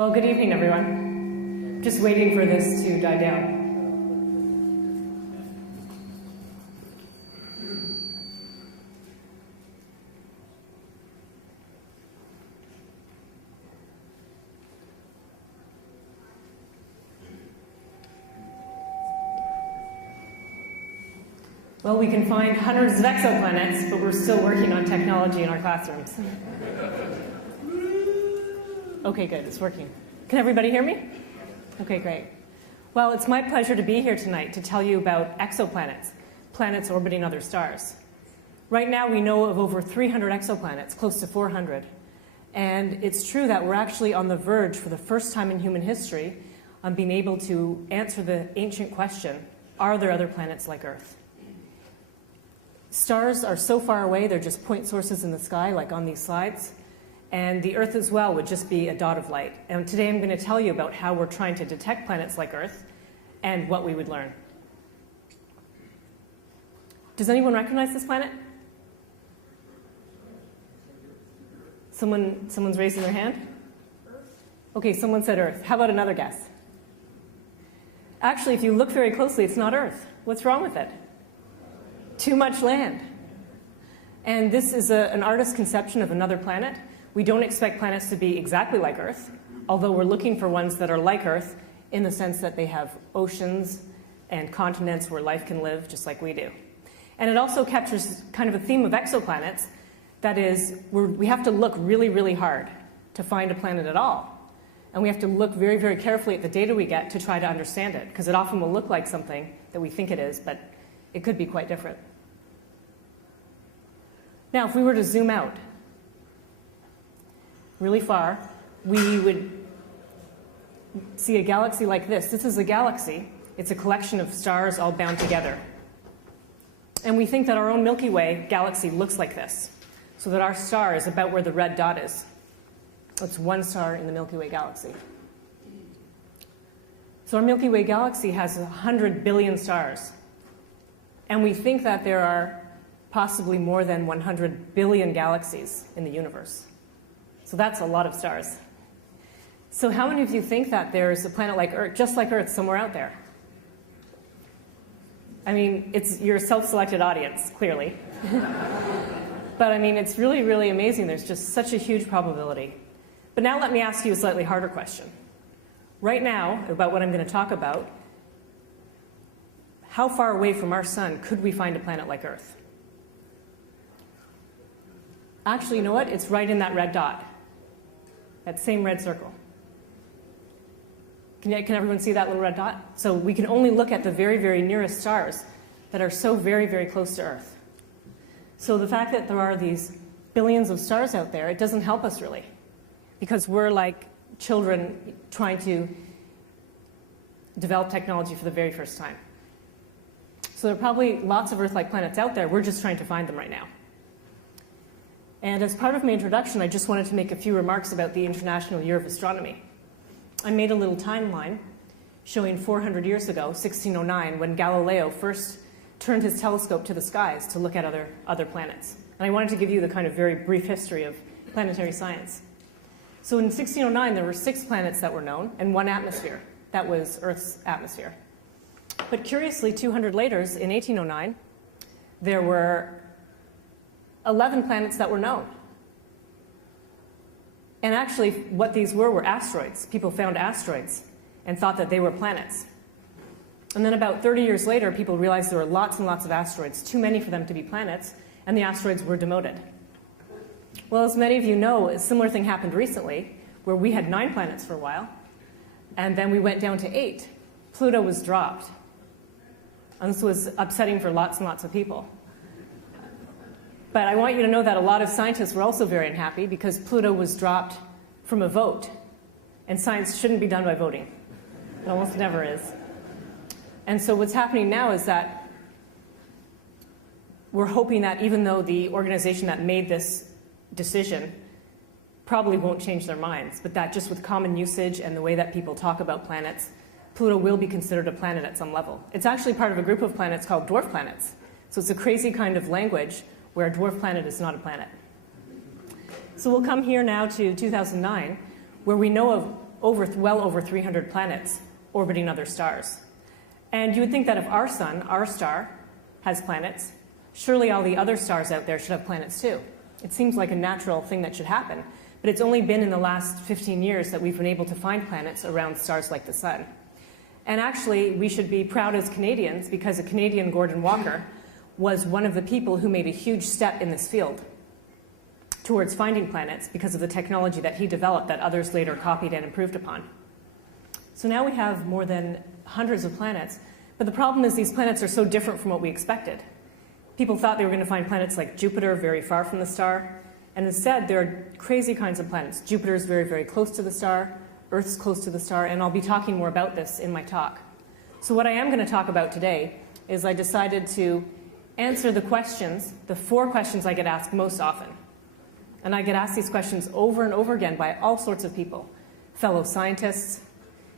Well, good evening, everyone. Just waiting for this to die down. Well, we can find hundreds of exoplanets, but we're still working on technology in our classrooms. Okay, good, it's working. Can everybody hear me? Okay, great. Well, it's my pleasure to be here tonight to tell you about exoplanets, planets orbiting other stars. Right now, we know of over 300 exoplanets, close to 400. And it's true that we're actually on the verge, for the first time in human history, on being able to answer the ancient question, are there other planets like Earth? Stars are so far away, they're just point sources in the sky, like on these slides. And the Earth as well would just be a dot of light. And today I'm going to tell you about how we're trying to detect planets like Earth and what we would learn. Does anyone recognize this planet? Someone's raising their hand? Okay, someone said Earth. How about another guess? Actually, if you look very closely, it's not Earth. What's wrong with it? Too much land. And this is an artist's conception of another planet. We don't expect planets to be exactly like Earth, although we're looking for ones that are like Earth in the sense that they have oceans and continents where life can live just like we do. And it also captures kind of a theme of exoplanets. That is, we have to look really, really hard to find a planet at all. And we have to look very, very carefully at the data we get to try to understand it, because it often will look like something that we think it is, but it could be quite different. Now, if we were to zoom out really far, we would see a galaxy like this. This is a galaxy. It's a collection of stars all bound together. And we think that our own Milky Way galaxy looks like this, so that our star is about where the red dot is. It's one star in the Milky Way galaxy. So our Milky Way galaxy has 100 billion stars. And we think that there are possibly more than 100 billion galaxies in the universe. So that's a lot of stars. So how many of you think that there's a planet like Earth, just like Earth, somewhere out there? I mean, you're a self-selected audience, clearly. But I mean, it's really, really amazing. There's just such a huge probability. But now let me ask you a slightly harder question. Right now, about what I'm going to talk about, how far away from our sun could we find a planet like Earth? Actually, you know what? It's right in that red dot, that same red circle. Can everyone see that little red dot? So we can only look at the very, very nearest stars that are so very, very close to Earth. So the fact that there are these billions of stars out there, it doesn't help us really, because we're like children trying to develop technology for the very first time. So there are probably lots of Earth-like planets out there. We're just trying to find them right now. And as part of my introduction, I just wanted to make a few remarks about the International Year of Astronomy. I made a little timeline showing 400 years ago, 1609, when Galileo first turned his telescope to the skies to look at other planets. And I wanted to give you the kind of very brief history of planetary science. So in 1609, there were 6 planets that were known and 1 atmosphere. That was Earth's atmosphere. But curiously, 200 later, in 1809, there were 11 planets that were known. And actually, what these were asteroids. People found asteroids and thought that they were planets. And then about 30 years later, people realized there were lots and lots of asteroids, too many for them to be planets, and the asteroids were demoted. Well, as many of you know, a similar thing happened recently, where we had 9 planets for a while, and then we went down to 8. Pluto was dropped. And this was upsetting for lots and lots of people. But I want you to know that a lot of scientists were also very unhappy because Pluto was dropped from a vote. And science shouldn't be done by voting. It almost never is. And so what's happening now is that we're hoping that even though the organization that made this decision probably won't change their minds, but that just with common usage and the way that people talk about planets, Pluto will be considered a planet at some level. It's actually part of a group of planets called dwarf planets. So it's a crazy kind of language where a dwarf planet is not a planet. So we'll come here now to 2009, where we know of well over 300 planets orbiting other stars. And you would think that if our sun, our star, has planets, surely all the other stars out there should have planets too. It seems like a natural thing that should happen. But it's only been in the last 15 years that we've been able to find planets around stars like the sun. And actually, we should be proud as Canadians because a Canadian, Gordon Walker, was one of the people who made a huge step in this field towards finding planets because of the technology that he developed that others later copied and improved upon. So now we have more than hundreds of planets, but the problem is these planets are so different from what we expected. People thought they were going to find planets like Jupiter very far from the star, and instead there are crazy kinds of planets. Jupiter is very, very close to the star, Earth's close to the star, and I'll be talking more about this in my talk. So what I am going to talk about today is I decided to answer the questions, the 4 questions I get asked most often. And I get asked these questions over and over again by all sorts of people, fellow scientists,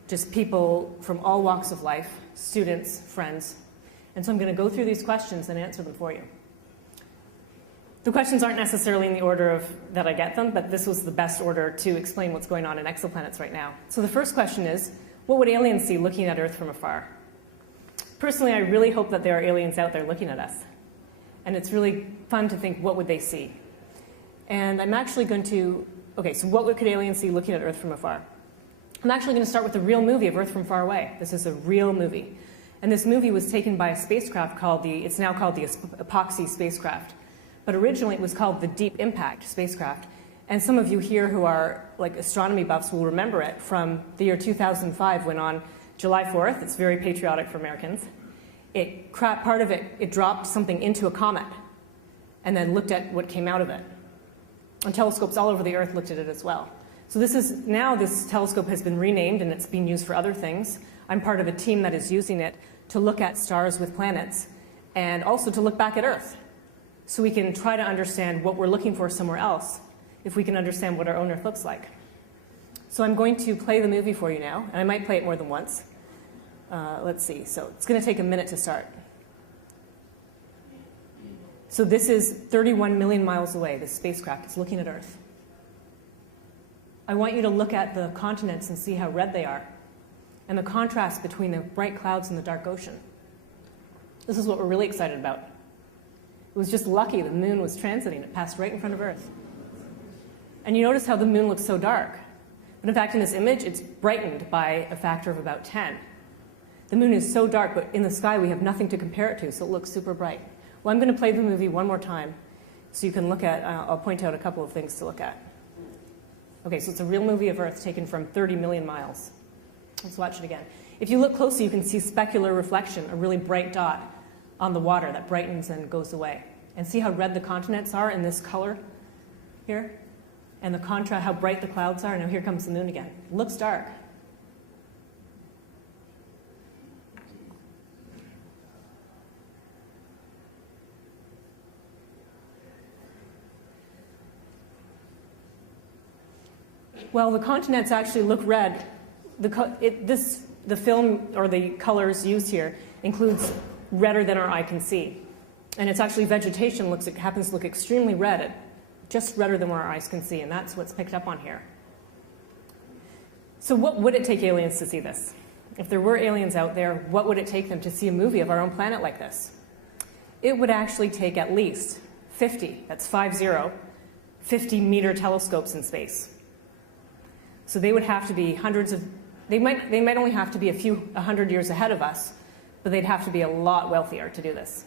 just people from all walks of life, students, friends. And so I'm going to go through these questions and answer them for you. The questions aren't necessarily in the order that I get them, but this was the best order to explain what's going on in exoplanets right now. So the first question is, what would aliens see looking at Earth from afar? Personally, I really hope that there are aliens out there looking at us. And it's really fun to think, what would they see? And I'm actually going to, okay, so what could aliens see looking at Earth from afar? I'm actually going to start with the real movie of Earth from Far Away. This is a real movie. And this movie was taken by a spacecraft it's now called the Epoxy spacecraft. But originally it was called the Deep Impact spacecraft. And some of you here who are like astronomy buffs will remember it from the year 2005 when on July 4th, it's very patriotic for Americans, it dropped something into a comet and then looked at what came out of it. And telescopes all over the Earth looked at it as well. So this telescope has been renamed and it's being used for other things. I'm part of a team that is using it to look at stars with planets and also to look back at Earth. So we can try to understand what we're looking for somewhere else if we can understand what our own Earth looks like. So I'm going to play the movie for you now, and I might play it more than once. Let's see, so it's going to take a minute to start. So this is 31 million miles away, this spacecraft is looking at Earth. I want you to look at the continents and see how red they are, and the contrast between the bright clouds and the dark ocean. This is what we're really excited about. It was just lucky the moon was transiting. It passed right in front of Earth. And you notice how the moon looks so dark. But in fact, in this image, it's brightened by a factor of about 10. The moon is so dark, but in the sky we have nothing to compare it to, so it looks super bright. Well, I'm going to play the movie one more time so you can look at, I'll point out a couple of things to look at. Okay, so it's a real movie of Earth taken from 30 million miles. Let's watch it again. If you look closely, you can see specular reflection, a really bright dot on the water that brightens and goes away. And see how red the continents are in this color here? And the contrast, how bright the clouds are. Now here comes the moon again. It looks dark. Well, the continents actually look red. The film, or the colors used here, includes redder than our eye can see. And it's actually vegetation happens to look extremely red, just redder than where our eyes can see, and that's what's picked up on here. So what would it take aliens to see this? If there were aliens out there, what would it take them to see a movie of our own planet like this? It would actually take at least 50, that's 50-meter telescopes in space. So they would have to be they might only have to be a 100 years ahead of us, but they'd have to be a lot wealthier to do this.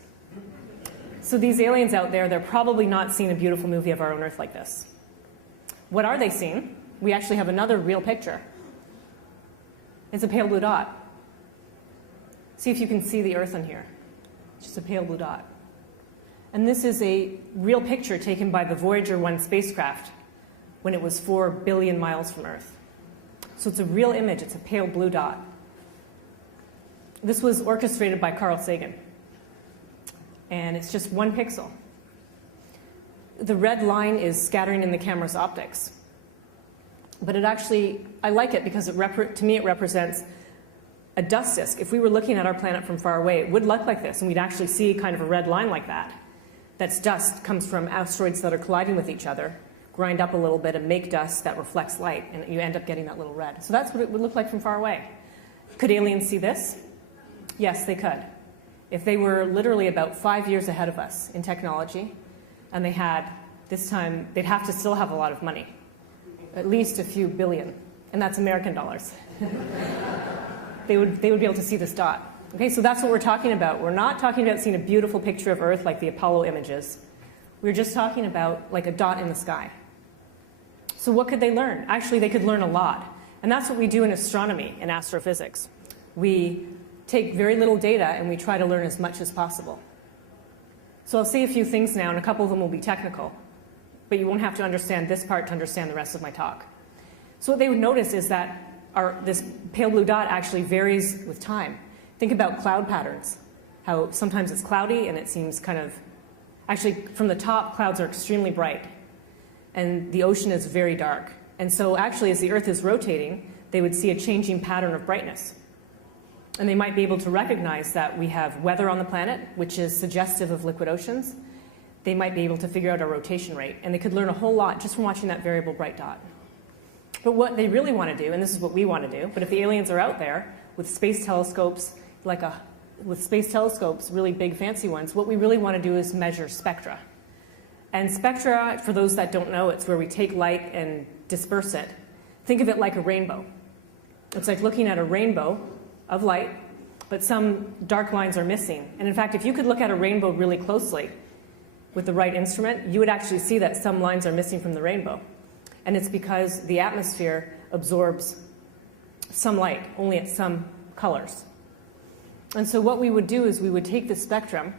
So these aliens out there, they're probably not seeing a beautiful movie of our own Earth like this. What are they seeing? We actually have another real picture. It's a pale blue dot. See if you can see the Earth on here. It's just a pale blue dot. And this is a real picture taken by the Voyager 1 spacecraft when it was 4 billion miles from Earth. So it's a real image. It's a pale blue dot. This was orchestrated by Carl Sagan. And it's just 1 pixel. The red line is scattering in the camera's optics. But I like it because to me it represents a dust disk. If we were looking at our planet from far away, it would look like this, and we'd actually see kind of a red line like that. That's dust, comes from asteroids that are colliding with each other grind up a little bit and make dust that reflects light, and you end up getting that little red. So that's what it would look like from far away. Could aliens see this? Yes, they could. If they were literally about 5 years ahead of us in technology, and they had, this time, they'd have to still have a lot of money, at least a few billion, and that's American dollars. They would be able to see this dot. Okay, so that's what we're talking about. We're not talking about seeing a beautiful picture of Earth like the Apollo images. We're just talking about like a dot in the sky. So what could they learn? Actually, they could learn a lot. And that's what we do in astronomy and astrophysics. We take very little data and we try to learn as much as possible. So I'll say a few things now, and a couple of them will be technical. But you won't have to understand this part to understand the rest of my talk. So what they would notice is that this pale blue dot actually varies with time. Think about cloud patterns, how sometimes it's cloudy and it seems kind of, actually from the top, clouds are extremely bright and the ocean is very dark. And so actually as the Earth is rotating, they would see a changing pattern of brightness. And they might be able to recognize that we have weather on the planet, which is suggestive of liquid oceans. They might be able to figure out our rotation rate, and they could learn a whole lot just from watching that variable bright dot. But what they really want to do, and this is what we want to do, but if the aliens are out there with space telescopes, really big fancy ones, what we really want to do is measure spectra. And spectra, for those that don't know, it's where we take light and disperse it. Think of it like a rainbow. It's like looking at a rainbow of light, but some dark lines are missing. And in fact, if you could look at a rainbow really closely with the right instrument, you would actually see that some lines are missing from the rainbow. And it's because the atmosphere absorbs some light, only at some colors. And so what we would do is we would take the spectrum,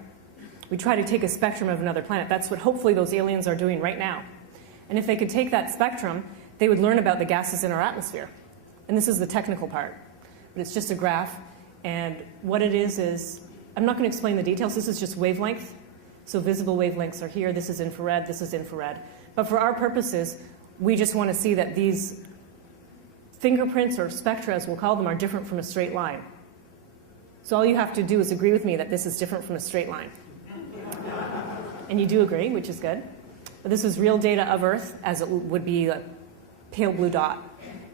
we try to take a spectrum of another planet. That's what hopefully those aliens are doing right now. And if they could take that spectrum, they would learn about the gases in our atmosphere. And this is the technical part, but it's just a graph. And what it is, I'm not going to explain the details. This is just wavelength. So visible wavelengths are here. This is infrared. This is infrared. But for our purposes, we just want to see that these fingerprints, or spectra as we'll call them, are different from a straight line. So all you have to do is agree with me that this is different from a straight line. And you do agree, which is good. But this is real data of Earth as it would be a pale blue dot.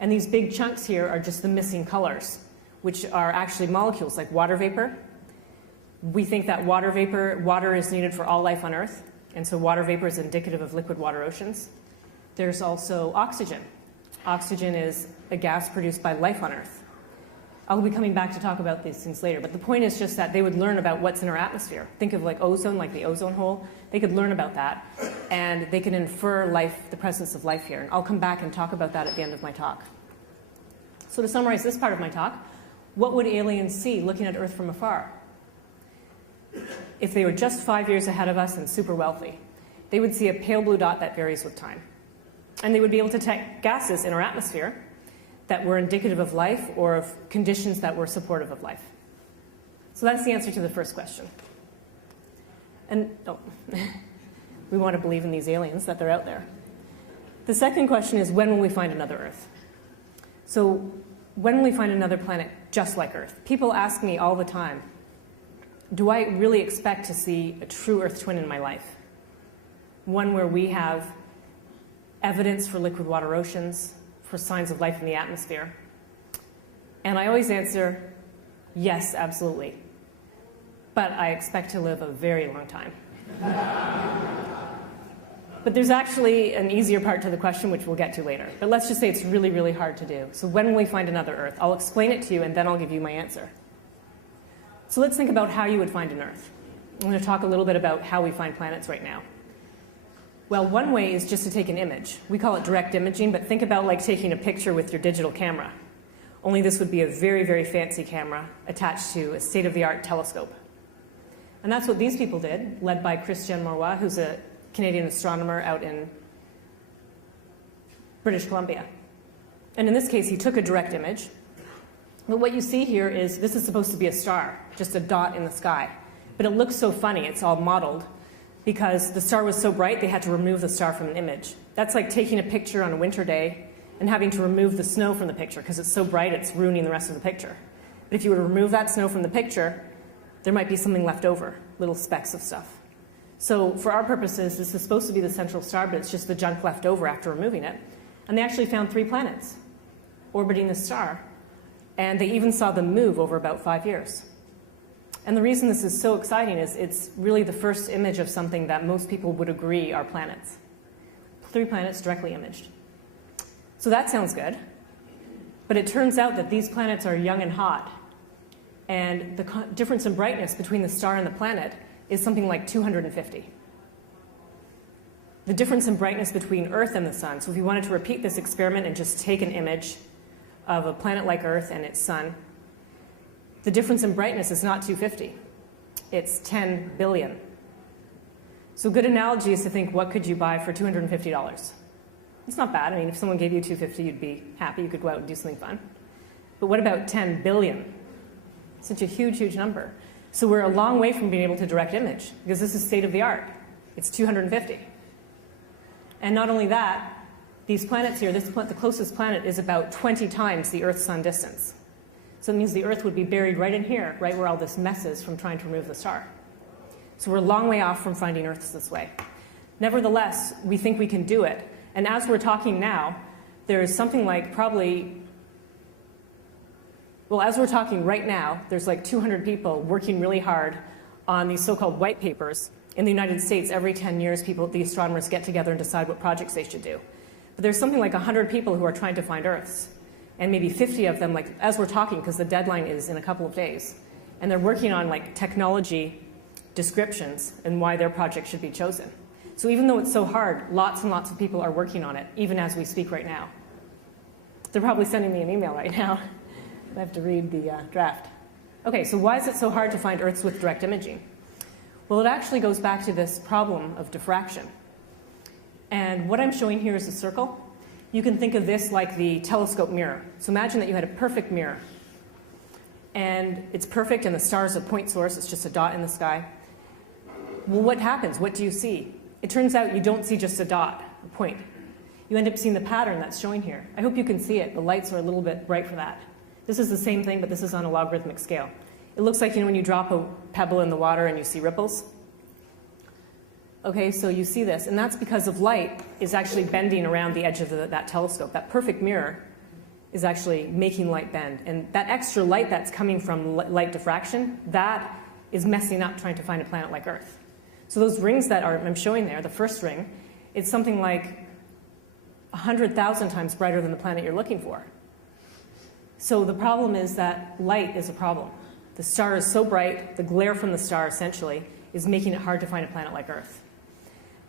And these big chunks here are just the missing colors, which are actually molecules like water vapor. We think that water is needed for all life on Earth. And so water vapor is indicative of liquid water oceans. There's also oxygen. Oxygen is a gas produced by life on Earth. I'll be coming back to talk about these things later, but the point is just that they would learn about what's in our atmosphere. Think of like ozone, like the ozone hole. They could learn about that, and they can infer life, the presence of life here. And I'll come back and talk about that at the end of my talk. So to summarize this part of my talk, what would aliens see looking at Earth from afar? If they were just 5 years ahead of us and super wealthy, they would see a pale blue dot that varies with time. And they would be able to detect gases in our atmosphere that were indicative of life or of conditions that were supportive of life. So that's the answer to the first question. And we want to believe in these aliens, that they're out there. The second question is, when will we find another Earth? So when will we find another planet just like Earth? People ask me all the time, do I really expect to see a true Earth twin in my life? One where we have evidence for liquid water oceans, for signs of life in the atmosphere? And I always answer, yes, absolutely. But I expect to live a very long time. But there's actually an easier part to the question, which we'll get to later. But let's just say it's really, really hard to do. So when will we find another Earth? I'll explain it to you, and then I'll give you my answer. So let's think about how you would find an Earth. I'm going to talk a little bit about how we find planets right now. Well, one way is just to take an image. We call it direct imaging, but think about like taking a picture with your digital camera. Only this would be a very, very fancy camera attached to a state-of-the-art telescope. And that's what these people did, led by Christian Marois, who's a Canadian astronomer out in British Columbia. And in this case, he took a direct image. But what you see here is, this is supposed to be a star, just a dot in the sky. But it looks so funny, it's all modeled, because the star was so bright, they had to remove the star from an image. That's like taking a picture on a winter day and having to remove the snow from the picture, because it's so bright, it's ruining the rest of the picture. But if you were to remove that snow from the picture, there might be something left over, little specks of stuff. So for our purposes, this is supposed to be the central star, but it's just the junk left over after removing it. And they actually found 3 planets orbiting the star. And they even saw them move over about 5 years. And the reason this is so exciting is it's really the first image of something that most people would agree are planets. 3 planets directly imaged. So that sounds good. But it turns out that these planets are young and hot. And the difference in brightness between the star and the planet is something like 250. The difference in brightness between Earth and the sun. So if you wanted to repeat this experiment and just take an image of a planet like Earth and its sun, the difference in brightness is not 250. It's 10 billion. So a good analogy is to think, what could you buy for $250? It's not bad. I mean, if someone gave you $250, you'd be happy. You could go out and do something fun. But what about 10 billion? Such a huge, huge number. So we're a long way from being able to direct image, because this is state of the art. It's 250. And not only that, these planets here, the closest planet is about 20 times the Earth-Sun distance. So it means the Earth would be buried right in here, right where all this mess is from trying to remove the star. So we're a long way off from finding Earths this way. Nevertheless, we think we can do it. And as we're talking now, there's something like probably, well, as we're talking right now, there's like 200 people working really hard on these so-called white papers. In the United States, every 10 years, the astronomers get together and decide what projects they should do. But there's something like 100 people who are trying to find Earths. And maybe 50 of them, like as we're talking, because the deadline is in a couple of days. And they're working on like technology descriptions and why their project should be chosen. So even though it's so hard, lots and lots of people are working on it, even as we speak right now. They're probably sending me an email right now. I have to read the draft. Okay, so why is it so hard to find Earths with direct imaging? Well, it actually goes back to this problem of diffraction. And what I'm showing here is a circle. You can think of this like the telescope mirror. So imagine that you had a perfect mirror. And it's perfect, and the star is a point source. It's just a dot in the sky. Well, what happens? What do you see? It turns out you don't see just a dot, a point. You end up seeing the pattern that's showing here. I hope you can see it. The lights are a little bit bright for that. This is the same thing, but this is on a logarithmic scale. It looks like, when you drop a pebble in the water and you see ripples. Okay, so you see this, and that's because of light is actually bending around the edge of that telescope. That perfect mirror is actually making light bend. And that extra light that's coming from light diffraction, that is messing up trying to find a planet like Earth. So those rings that I'm showing there, the first ring, it's something like 100,000 times brighter than the planet you're looking for. So the problem is that light is a problem. The star is so bright, the glare from the star essentially is making it hard to find a planet like Earth.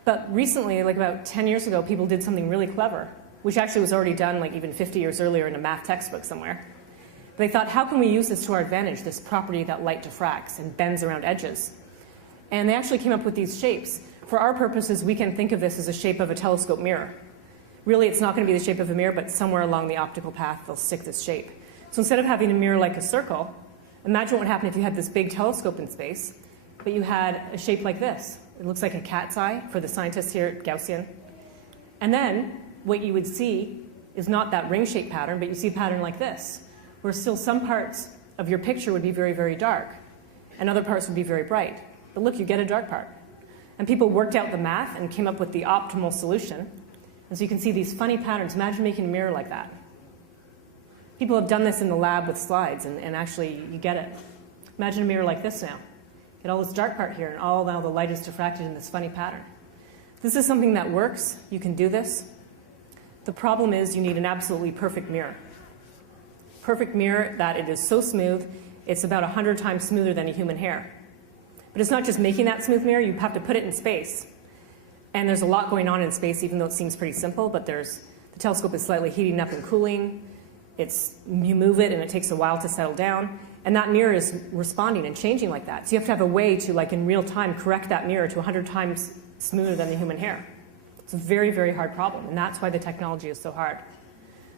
But recently, like about 10 years ago, people did something really clever, which actually was already done like even 50 years earlier in a math textbook somewhere. They thought, how can we use this to our advantage, this property that light diffracts and bends around edges? And they actually came up with these shapes. For our purposes, we can think of this as a shape of a telescope mirror. Really, it's not going to be the shape of a mirror, but somewhere along the optical path, they'll stick this shape. So instead of having a mirror like a circle, imagine what would happen if you had this big telescope in space, but you had a shape like this. It looks like a cat's eye for the scientists here at Gaussian. And then what you would see is not that ring-shaped pattern, but you see a pattern like this, where still some parts of your picture would be very, very dark, and other parts would be very bright. But look, you get a dark part. And people worked out the math and came up with the optimal solution. And so you can see these funny patterns. Imagine making a mirror like that. People have done this in the lab with slides, and actually you get it. Imagine a mirror like this now. Get all this dark part here, and all now the light is diffracted in this funny pattern. This is something that works. You can do this. The problem is you need an absolutely perfect mirror. Perfect mirror that it is so smooth, it's about 100 times smoother than a human hair. But it's not just making that smooth mirror, you have to put it in space. And there's a lot going on in space, even though it seems pretty simple, but the telescope is slightly heating up and cooling. You move it, and it takes a while to settle down. And that mirror is responding and changing like that. So you have to have a way to, like in real time, correct that mirror to 100 times smoother than the human hair. It's a very, very hard problem, and that's why the technology is so hard.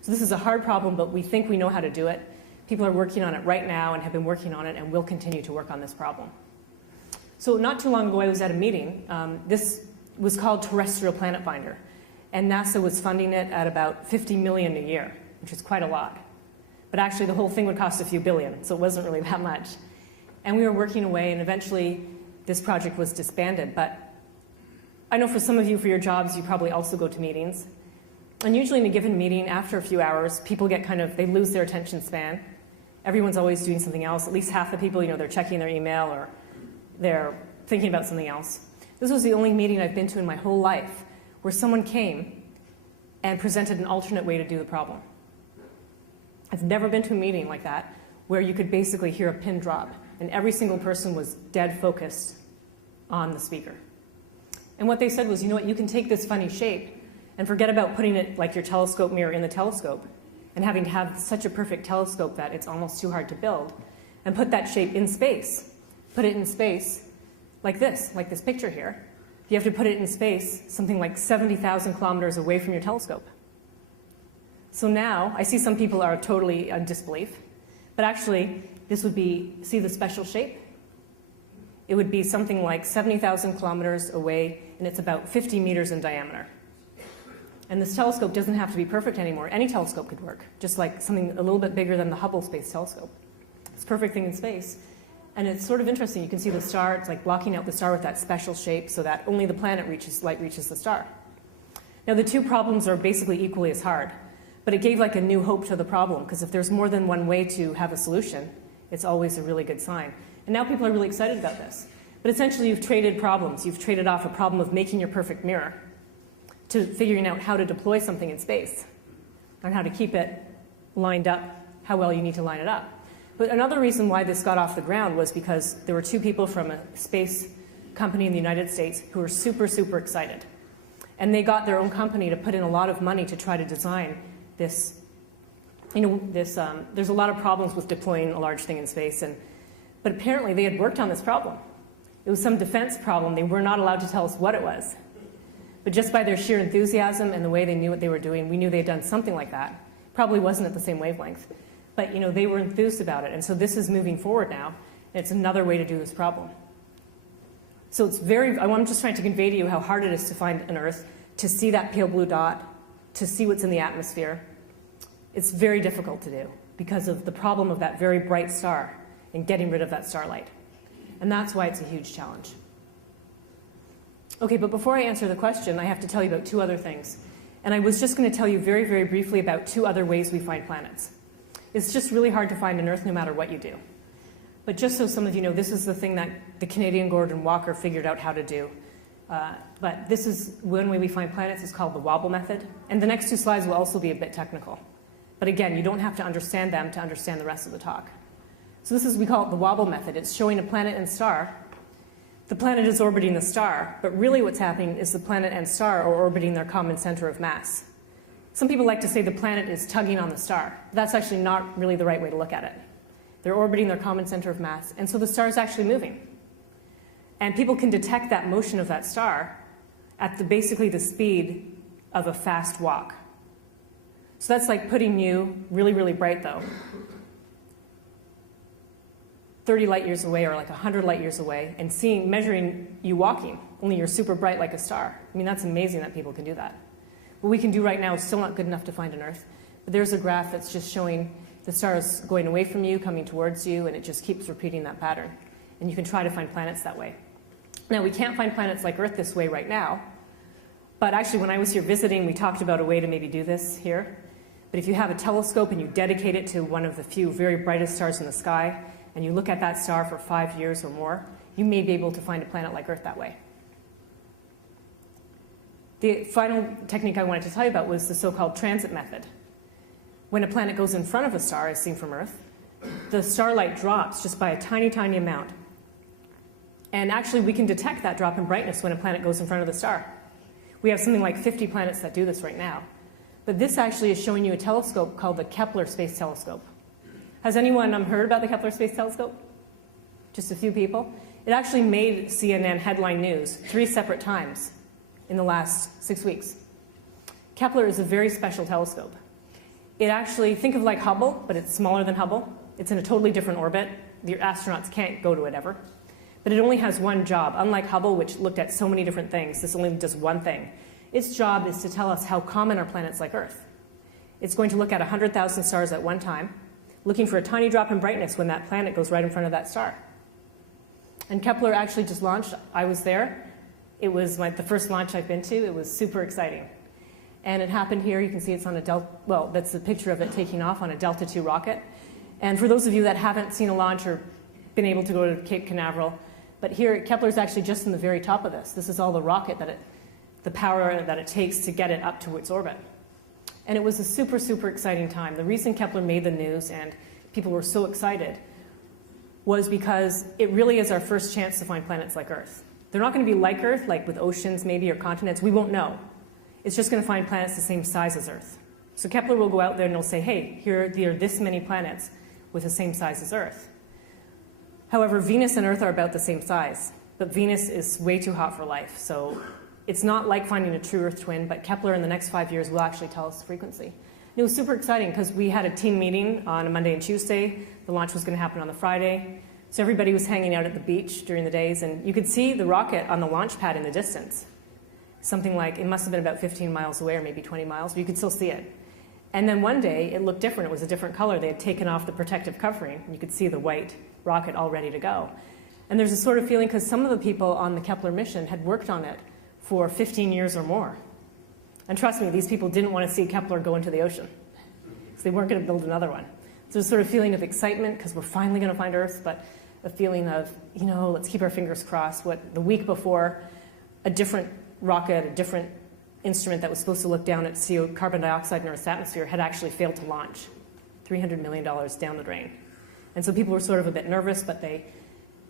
So this is a hard problem, but we think we know how to do it. People are working on it right now and have been working on it and will continue to work on this problem. So not too long ago, I was at a meeting. This was called Terrestrial Planet Finder, and NASA was funding it at about $50 million a year, which is quite a lot. But actually, the whole thing would cost a few billion, so it wasn't really that much. And we were working away, and eventually, this project was disbanded. But I know for some of you, for your jobs, you probably also go to meetings. And usually in a given meeting, after a few hours, people get they lose their attention span. Everyone's always doing something else. At least half the people, they're checking their email or they're thinking about something else. This was the only meeting I've been to in my whole life where someone came and presented an alternate way to do the problem. I've never been to a meeting like that where you could basically hear a pin drop and every single person was dead focused on the speaker. And what they said was, you know what, you can take this funny shape and forget about putting it like your telescope mirror in the telescope and having to have such a perfect telescope that it's almost too hard to build, and put that shape in space. Put it in space like this picture here. You have to put it in space something like 70,000 kilometers away from your telescope. So now, I see some people are totally in disbelief, but actually, this would be, see the special shape? It would be something like 70,000 kilometers away, and it's about 50 meters in diameter. And this telescope doesn't have to be perfect anymore. Any telescope could work, just like something a little bit bigger than the Hubble Space Telescope. It's a perfect thing in space. And it's sort of interesting. You can see the star, it's like blocking out the star with that special shape so that only the light reaches the star. Now the two problems are basically equally as hard, but it gave like a new hope to the problem, because if there's more than one way to have a solution, it's always a really good sign. And now people are really excited about this. But essentially you've traded problems. You've traded off a problem of making your perfect mirror to figuring out how to deploy something in space and how to keep it lined up, how well you need to line it up. But another reason why this got off the ground was because there were two people from a space company in the United States who were super, super excited. And they got their own company to put in a lot of money to try to design this. There's a lot of problems with deploying a large thing in space, but apparently they had worked on this problem. It was some defense problem. They were not allowed to tell us what it was. But just by their sheer enthusiasm and the way they knew what they were doing, we knew they had done something like that. Probably wasn't at the same wavelength. But they were enthused about it. And so this is moving forward now. And it's another way to do this problem. So I'm just trying to convey to you how hard it is to find an Earth, to see that pale blue dot, to see what's in the atmosphere. It's very difficult to do because of the problem of that very bright star and getting rid of that starlight. And that's why it's a huge challenge. Okay, but before I answer the question, I have to tell you about two other things. And I was just going to tell you very, very briefly about two other ways we find planets. It's just really hard to find an Earth no matter what you do. But just so some of you know, this is the thing that the Canadian Gordon Walker figured out how to do. But this is one way we find planets. It's called the wobble method. And the next two slides will also be a bit technical. But again, you don't have to understand them to understand the rest of the talk. So we call it the wobble method. It's showing a planet and star. The planet is orbiting the star, but really what's happening is the planet and star are orbiting their common center of mass. Some people like to say the planet is tugging on the star. That's actually not really the right way to look at it. They're orbiting their common center of mass, and so the star is actually moving. And people can detect that motion of that star at basically the speed of a fast walk. So that's like putting you really, really bright though, 30 light years away or like 100 light years away and measuring you walking, only you're super bright like a star. I mean, that's amazing that people can do that. What we can do right now is still not good enough to find an Earth. But there's a graph that's just showing the stars going away from you, coming towards you, and it just keeps repeating that pattern. And you can try to find planets that way. Now, we can't find planets like Earth this way right now. But actually, when I was here visiting, we talked about a way to maybe do this here. But if you have a telescope and you dedicate it to one of the few very brightest stars in the sky, and you look at that star for 5 years or more, you may be able to find a planet like Earth that way. The final technique I wanted to tell you about was the so-called transit method. When a planet goes in front of a star, as seen from Earth, the starlight drops just by a tiny, tiny amount. And actually, we can detect that drop in brightness when a planet goes in front of the star. We have something like 50 planets that do this right now. But this actually is showing you a telescope called the Kepler Space Telescope. Has anyone heard about the Kepler Space Telescope? Just a few people. It actually made CNN headline news 3 separate times in the last 6 weeks. Kepler is a very special telescope. It actually, think of like Hubble, but it's smaller than Hubble. It's in a totally different orbit. The astronauts can't go to it ever. But it only has one job. Unlike Hubble, which looked at so many different things, this only does one thing. Its job is to tell us how common are planets like Earth. It's going to look at 100,000 stars at one time, looking for a tiny drop in brightness when that planet goes right in front of that star. And Kepler actually just launched. I was there. It was the first launch I've been to. It was super exciting. And it happened here. You can see it's on a Delta, well, that's the picture of it taking off on a Delta II rocket. And for those of you that haven't seen a launch or been able to go to Cape Canaveral, but here Kepler's actually just in the very top of this. This is all the rocket the power that it takes to get it up to its orbit. And it was a super, super exciting time. The reason Kepler made the news and people were so excited was because it really is our first chance to find planets like Earth. They're not going to be like Earth, like with oceans maybe or continents. We won't know. It's just going to find planets the same size as Earth. So Kepler will go out there and it'll say, hey, here are this many planets with the same size as Earth. However, Venus and Earth are about the same size, but Venus is way too hot for life. So it's not like finding a true Earth twin, but Kepler in the next 5 years will actually tell us the frequency. And it was super exciting because we had a team meeting on a Monday and Tuesday. The launch was going to happen on the Friday. So everybody was hanging out at the beach during the days, and you could see the rocket on the launch pad in the distance. Something like, it must have been about 15 miles away or maybe 20 miles, but you could still see it. And then one day, it looked different. It was a different color. They had taken off the protective covering, and you could see the white rocket all ready to go. And there's a sort of feeling, because some of the people on the Kepler mission had worked on it for 15 years or more. And trust me, these people didn't want to see Kepler go into the ocean. So they weren't going to build another one. So there's a sort of feeling of excitement, because we're finally going to find Earth, but a feeling of, let's keep our fingers crossed. The week before, a different rocket, a different instrument that was supposed to look down at carbon dioxide in Earth's atmosphere had actually failed to launch, $300 million down the drain. And so people were sort of a bit nervous, but they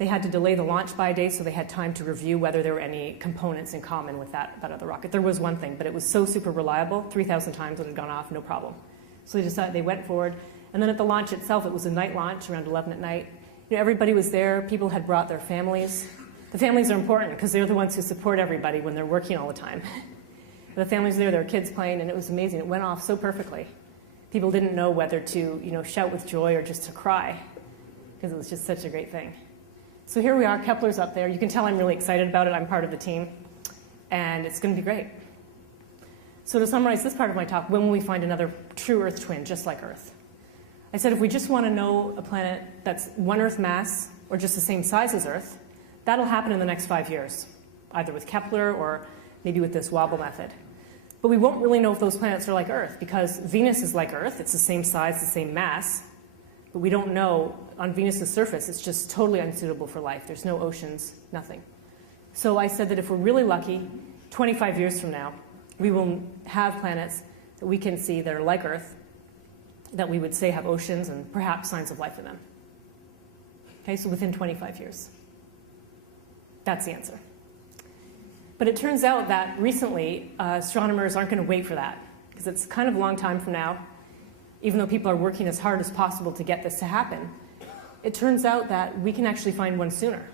had to delay the launch by a day, so they had time to review whether there were any components in common with that other rocket. There was one thing, but it was so super reliable, 3,000 times it had gone off, no problem. So they decided, they went forward. And then at the launch itself, it was a night launch around 11 at night. Everybody was there. People had brought their families. The families are important because they're the ones who support everybody when they're working all the time. The families there, their kids playing, and it was amazing. It went off so perfectly. People didn't know whether to, shout with joy or just to cry, because it was just such a great thing. So here we are. Kepler's up there. You can tell I'm really excited about it. I'm part of the team, and it's going to be great. So to summarize this part of my talk, when will we find another true Earth twin just like Earth? I said if we just want to know a planet that's one Earth mass or just the same size as Earth, that'll happen in the next 5 years, either with Kepler or maybe with this wobble method. But we won't really know if those planets are like Earth, because Venus is like Earth. It's the same size, the same mass. But we don't know, on Venus's surface, it's just totally unsuitable for life. There's no oceans, nothing. So I said that if we're really lucky, 25 years from now, we will have planets that we can see that are like Earth, that we would say have oceans and perhaps signs of life in them. Okay, so within 25 years. That's the answer. But it turns out that recently, astronomers aren't going to wait for that, because it's kind of a long time from now, even though people are working as hard as possible to get this to happen. It turns out that we can actually find one sooner,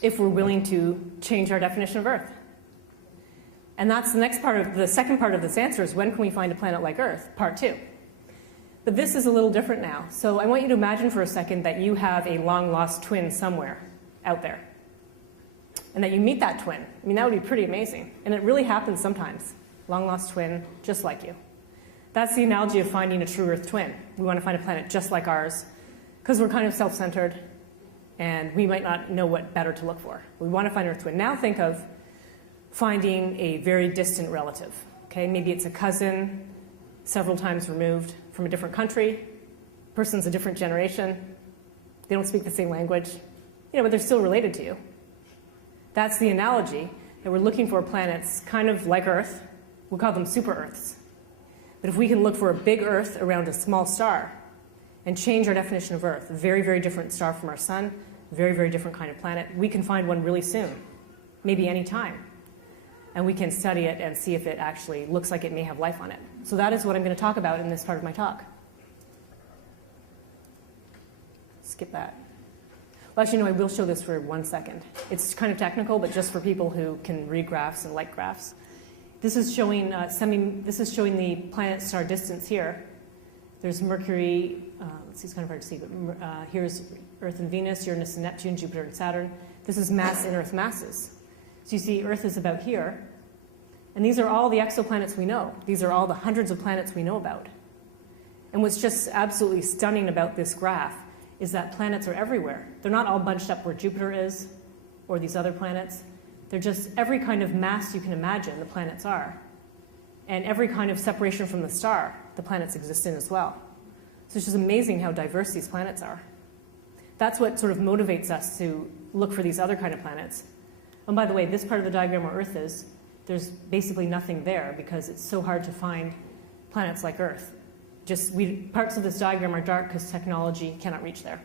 if we're willing to change our definition of Earth. And that's the second part of this answer is, when can we find a planet like Earth? Part 2. But this is a little different now. So I want you to imagine for a second that you have a long-lost twin somewhere out there, and that you meet that twin. I mean, that would be pretty amazing. And it really happens sometimes. Long-lost twin, just like you. That's the analogy of finding a true Earth twin. We want to find a planet just like ours, because we're kind of self-centered, and we might not know what better to look for. We want to find an Earth twin. Now think of finding a very distant relative. Okay, maybe it's a cousin, several times removed from a different country, person's a different generation, they don't speak the same language, but they're still related to you. That's the analogy, that we're looking for planets kind of like Earth. We'll call them super Earths. But if we can look for a big Earth around a small star and change our definition of Earth, a very, very different star from our sun, very, very different kind of planet, we can find one really soon, maybe any time. And we can study it and see if it actually looks like it may have life on it. So that is what I'm going to talk about in this part of my talk. Skip that. Well, actually, no, I will show this for 1 second. It's kind of technical, but just for people who can read graphs and like graphs. This is showing the planet-star distance here. There's Mercury. Let's see, it's kind of hard to see, but here's Earth and Venus, Uranus and Neptune, Jupiter and Saturn. This is mass in Earth masses. So you see Earth is about here, and these are all the exoplanets we know. These are all the hundreds of planets we know about. And what's just absolutely stunning about this graph is that planets are everywhere. They're not all bunched up where Jupiter is, or these other planets. They're just every kind of mass you can imagine the planets are. And every kind of separation from the star the planets exist in as well. So it's just amazing how diverse these planets are. That's what sort of motivates us to look for these other kind of planets. And by the way, this part of the diagram where Earth is, there's basically nothing there because it's so hard to find planets like Earth. Parts of this diagram are dark because technology cannot reach there.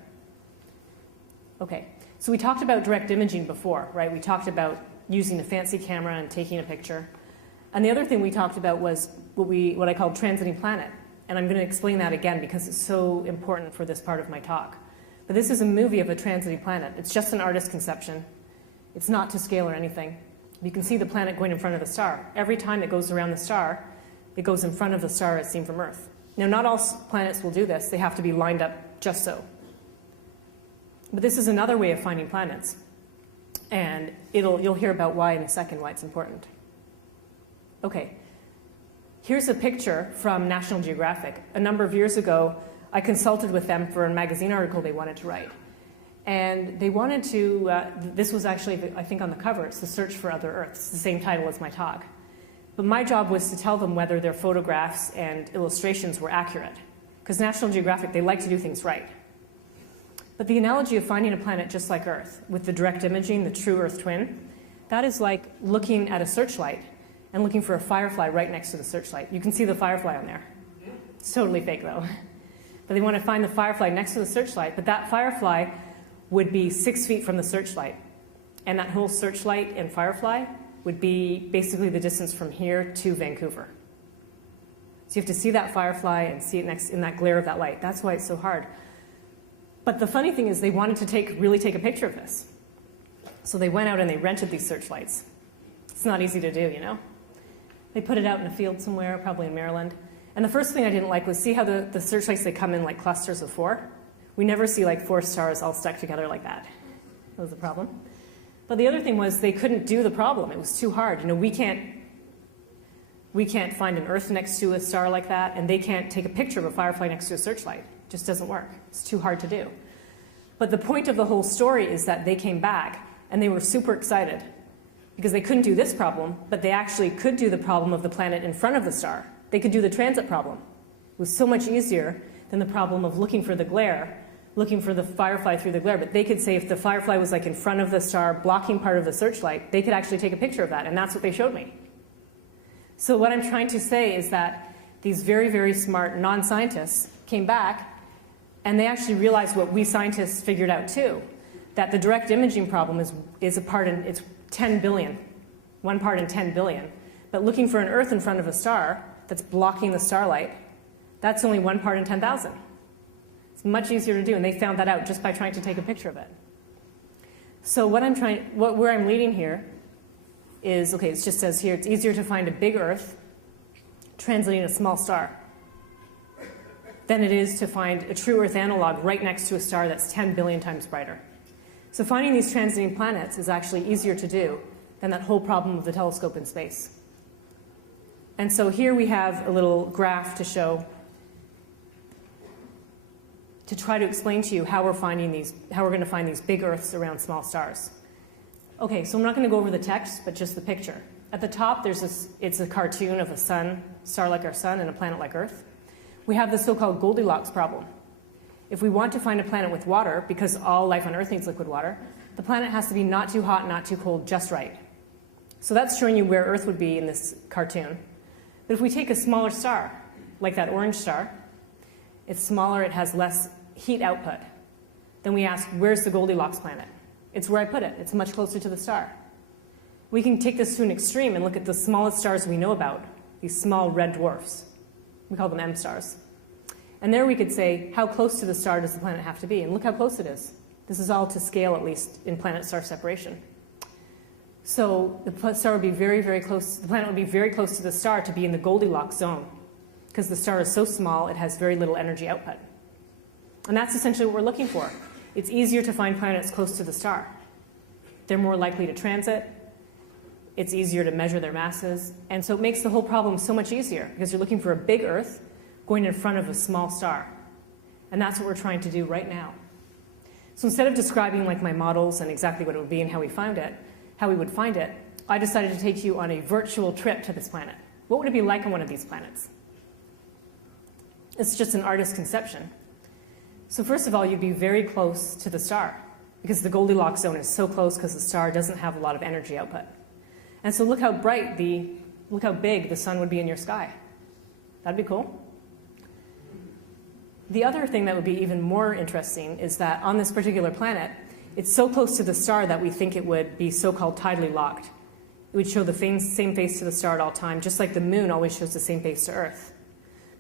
Okay, so we talked about direct imaging before, right? We talked about using a fancy camera and taking a picture. And the other thing we talked about was what I called transiting planet. And I'm going to explain that again because it's so important for this part of my talk. But this is a movie of a transiting planet. It's just an artist's conception. It's not to scale or anything. You can see the planet going in front of the star. Every time it goes around the star, it goes in front of the star as seen from Earth. Now, not all planets will do this. They have to be lined up just so. But this is another way of finding planets. And you'll hear about why in a second, why it's important. Okay, here's a picture from National Geographic. A number of years ago, I consulted with them for a magazine article they wanted to write. And they wanted to, this was actually, I think on the cover, it's The Search for Other Earths. It's the same title as my talk. But my job was to tell them whether their photographs and illustrations were accurate. Because National Geographic, they like to do things right. But the analogy of finding a planet just like Earth, with the direct imaging, the true Earth twin, that is like looking at a searchlight and looking for a firefly right next to the searchlight. You can see the firefly on there. It's totally fake though. But they want to find the firefly next to the searchlight, but that firefly would be 6 feet from the searchlight. And that whole searchlight and firefly would be basically the distance from here to Vancouver. So you have to see that firefly and see it next in that glare of that light. That's why it's so hard. But the funny thing is they wanted to really take a picture of this. So they went out and they rented these searchlights. It's not easy to do, you know. They put it out in a field somewhere, probably in Maryland. And the first thing I didn't like was see how the searchlights, they come in like clusters of 4. We never see like 4 stars all stuck together like that. That was the problem. But the other thing was they couldn't do the problem. It was too hard. You know, we can't find an Earth next to a star like that, and they can't take a picture of a firefly next to a searchlight. It just doesn't work. It's too hard to do. But the point of the whole story is that they came back, and they were super excited because they couldn't do this problem, but they actually could do the problem of the planet in front of the star. They could do the transit problem. It was so much easier than the problem of looking for the glare, looking for the firefly through the glare. But they could say if the firefly was like in front of the star, blocking part of the searchlight, they could actually take a picture of that, and that's what they showed me. So what I'm trying to say is that these very, very smart non-scientists came back, and they actually realized what we scientists figured out too, that the direct imaging problem is a part in, it's 10 billion, 1 part in 10 billion. But looking for an Earth in front of a star that's blocking the starlight, that's only 1 part in 10,000. It's much easier to do, and they found that out just by trying to take a picture of it. So where I'm leading here is, okay, it just says here, it's easier to find a big Earth translating a small star than it is to find a true Earth analog right next to a star that's 10 billion times brighter. So finding these transiting planets is actually easier to do than that whole problem of the telescope in space. And so here we have a little graph to show, to try to explain to you how we're going to find these big Earths around small stars. Okay, so I'm not going to go over the text, but just the picture. At the top, it's a cartoon of a star like our sun, and a planet like Earth. We have the so-called Goldilocks problem. If we want to find a planet with water, because all life on Earth needs liquid water, the planet has to be not too hot, not too cold, just right. So that's showing you where Earth would be in this cartoon. But if we take a smaller star, like that orange star, it's smaller, it has less heat output, then we ask, where's the Goldilocks planet? It's where I put it. It's much closer to the star. We can take this to an extreme and look at the smallest stars we know about, these small red dwarfs. We call them M stars. And there we could say, how close to the star does the planet have to be? And look how close it is. This is all to scale, at least, in planet-star separation. So the star would be very, very close. The planet would be very close to the star to be in the Goldilocks zone, because the star is so small, it has very little energy output. And that's essentially what we're looking for. It's easier to find planets close to the star. They're more likely to transit. It's easier to measure their masses. And so it makes the whole problem so much easier, because you're looking for a big Earth going in front of a small star. And that's what we're trying to do right now. So instead of describing like my models and exactly what it would be and how we found it, how we would find it, I decided to take you on a virtual trip to this planet. What would it be like on one of these planets? It's just an artist's conception. So first of all, you'd be very close to the star, because the Goldilocks zone is so close because the star doesn't have a lot of energy output. And so look how big the sun would be in your sky. That'd be cool. The other thing that would be even more interesting is that on this particular planet, it's so close to the star that we think it would be so-called tidally locked. It would show the same face to the star at all time, just like the moon always shows the same face to Earth.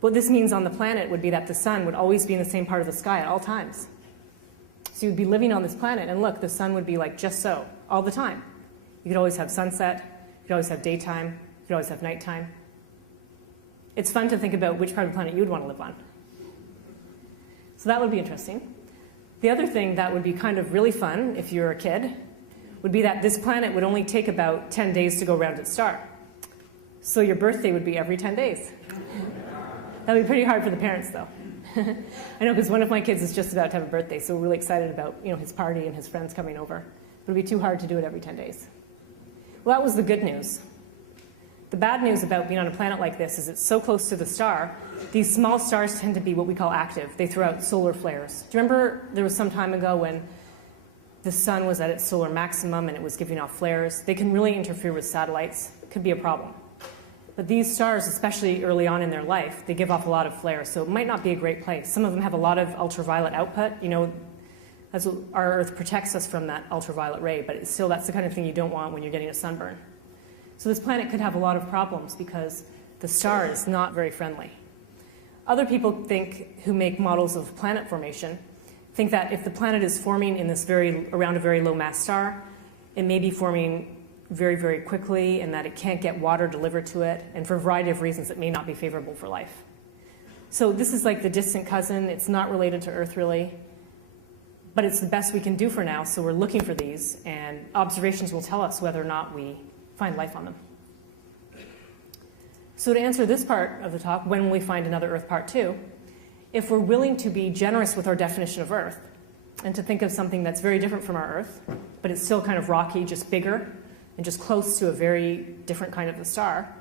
What this means on the planet would be that the sun would always be in the same part of the sky at all times. So you'd be living on this planet, and look, the sun would be like just so, all the time. You could always have sunset, you could always have daytime, you could always have nighttime. It's fun to think about which part of the planet you would want to live on. So that would be interesting. The other thing that would be kind of really fun if you're a kid would be that this planet would only take about 10 days to go around its star. So your birthday would be every 10 days. That would be pretty hard for the parents, though. I know, because one of my kids is just about to have a birthday, so we're really excited about his party and his friends coming over. But it would be too hard to do it every 10 days. Well, that was the good news. The bad news about being on a planet like this is it's so close to the star, these small stars tend to be what we call active. They throw out solar flares. Do you remember there was some time ago when the sun was at its solar maximum and it was giving off flares? They can really interfere with satellites. It could be a problem. But these stars, especially early on in their life, they give off a lot of flares, so it might not be a great place. Some of them have a lot of ultraviolet output. That's what our Earth protects us from, that ultraviolet ray, but still that's the kind of thing you don't want when you're getting a sunburn. So this planet could have a lot of problems because the star is not very friendly. Other people who make models of planet formation, think that if the planet is forming in around a very low mass star, it may be forming very, very quickly, and that it can't get water delivered to it, and for a variety of reasons it may not be favorable for life. So this is like the distant cousin. It's not related to Earth really, but it's the best we can do for now, so we're looking for these, and observations will tell us whether or not we find life on them. So to answer this part of the talk, when will we find another Earth part 2, if we're willing to be generous with our definition of Earth, and to think of something that's very different from our Earth, but it's still kind of rocky, just bigger, and just close to a very different kind of a star,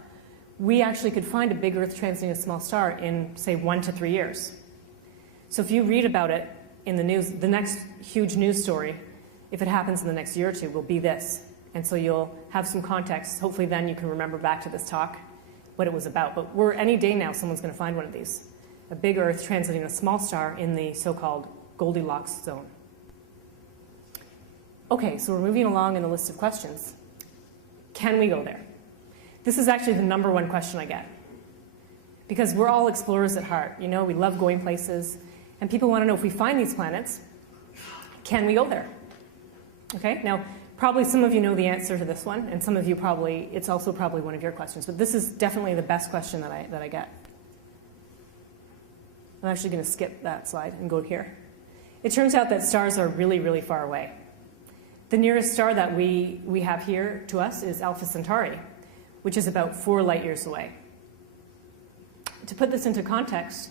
we actually could find a big Earth transiting a small star in, say, 1 to 3 years. So if you read about it in the news, the next huge news story, if it happens in the next year or two, will be this. And so you'll have some context. Hopefully then you can remember back to this talk what it was about. But any day now, someone's going to find one of these. A big Earth transiting a small star in the so-called Goldilocks zone. Okay, so we're moving along in the list of questions. Can we go there? This is actually the #1 question I get. Because we're all explorers at heart. We love going places. And people want to know, if we find these planets, can we go there? Okay, now, probably some of you know the answer to this one, and some of you it's also probably one of your questions. But this is definitely the best question that I get. I'm actually going to skip that slide and go here. It turns out that stars are really, really far away. The nearest star that we have here to us is Alpha Centauri, which is about 4 light years away. To put this into context,